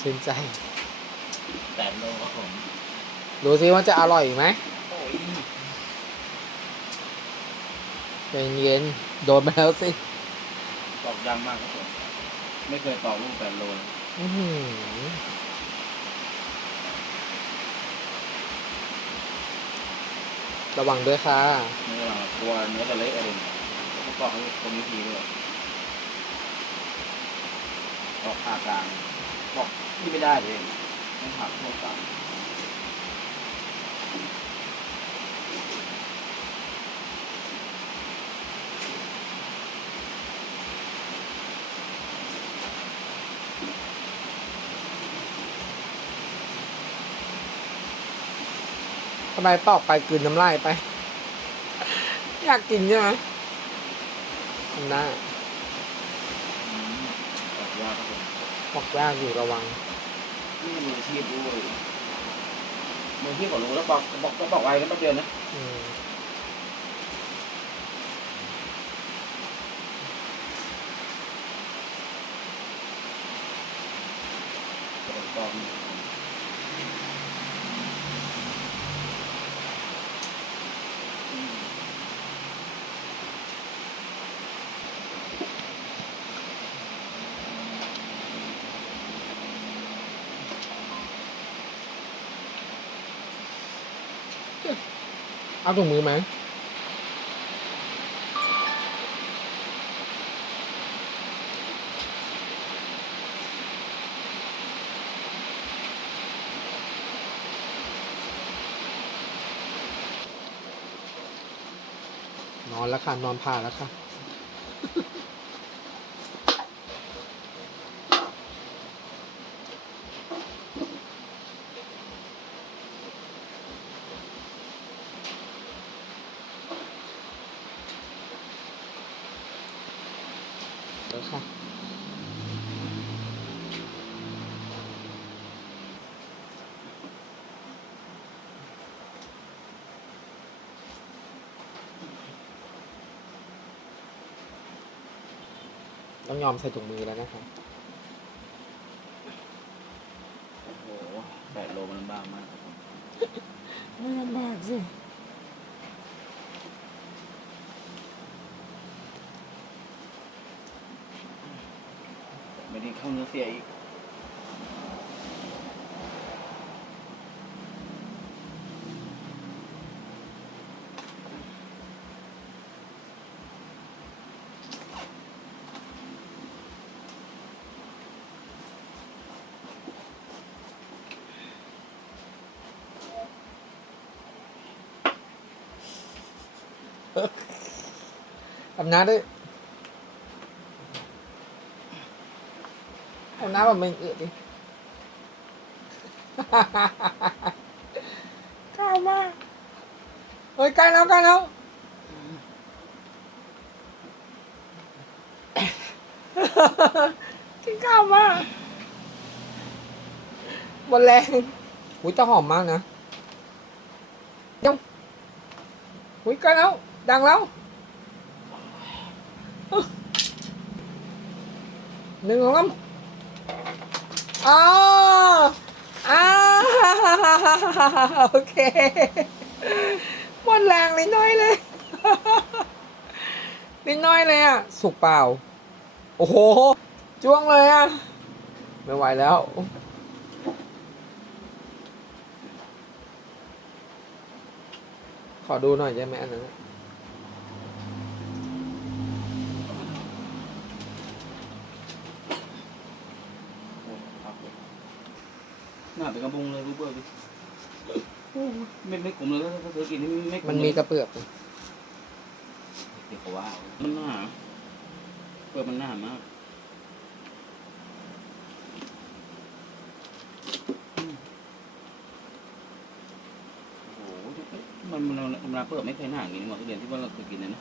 ชื่นใจ แปดโลครับผมดูซิว่าจะอร่อยไหมโอ้ยใจเย็นๆโดนไปแล้วสิตอกยำมากครับผม ไม่เคยตอกลูกแปดโลเลยอื้อหือระวังด้วยค่ะ เนื้อเรากลัวเนื้อจะเละอะไรเนี่ยต้องตอกให้ตรงนี้ทีด้วยตอกผ่ากลาง ตอกที่ไม่ได้เลยต้องผ่าทั่วกลางทำไมปอกไปกลืนน้ำลายไป อยากกินใช่ไหมทำได้ ออกยากครับผม บอกยากอยู่ระวังนี่มันมืออาชีพด้วยมืออาชีพก็รู้แล้วบอกบอกก็บอกไว้กันแป๊บเดียวนะอืมตอก เอาถุงมือไหมนอนแล้วค่ะ นอนผ่าแล้วค่ะ เดี๋ยวค่ะ ต้องยอมใส่ถุงมือแล้วนะครับโอ้โหแปดโลมันลำบากมากครับผมไม่ลำบากสิ ไม่ได้เข้าเนื้อเสียอีกทำน้าด้วย เอาน้ำแบบมึงเอือดดิกล้ามากเฮ้ยใกล้แล้วใกล้แล้วกินข้าวมากบนแรงอุ้ยจะหอมมากนะเดี๋ยวอุ้ยใกล้แล้ว ดังแล้วหนึ่งของลำ อ้าวอ้าโอเคหมดแรงนิดน้อยเลยนิดน้อยเลยอะ สุกเปล่า โอ้โห จ้วงเลยอะ ไม่ไหวแล้ว ขอดูหน่อยได้ไหมอันนั้นอะ โอ้ครับผม หน้าเป็นกระบุงเลยรู้เบอร์ดิไม่ไม่กลมเลยถ้าเธอกินนี่ไม่กลมันเลยมีกระเปือกเดี๋ยวเขาว่ามันหนาเปลือกมันหนามากอืมโอ้โหมันมันมันเวลาเปลือกไม่เคยหนาอย่างนี้หมดทุเรียนที่ว่าเราเคยกินเลยนะ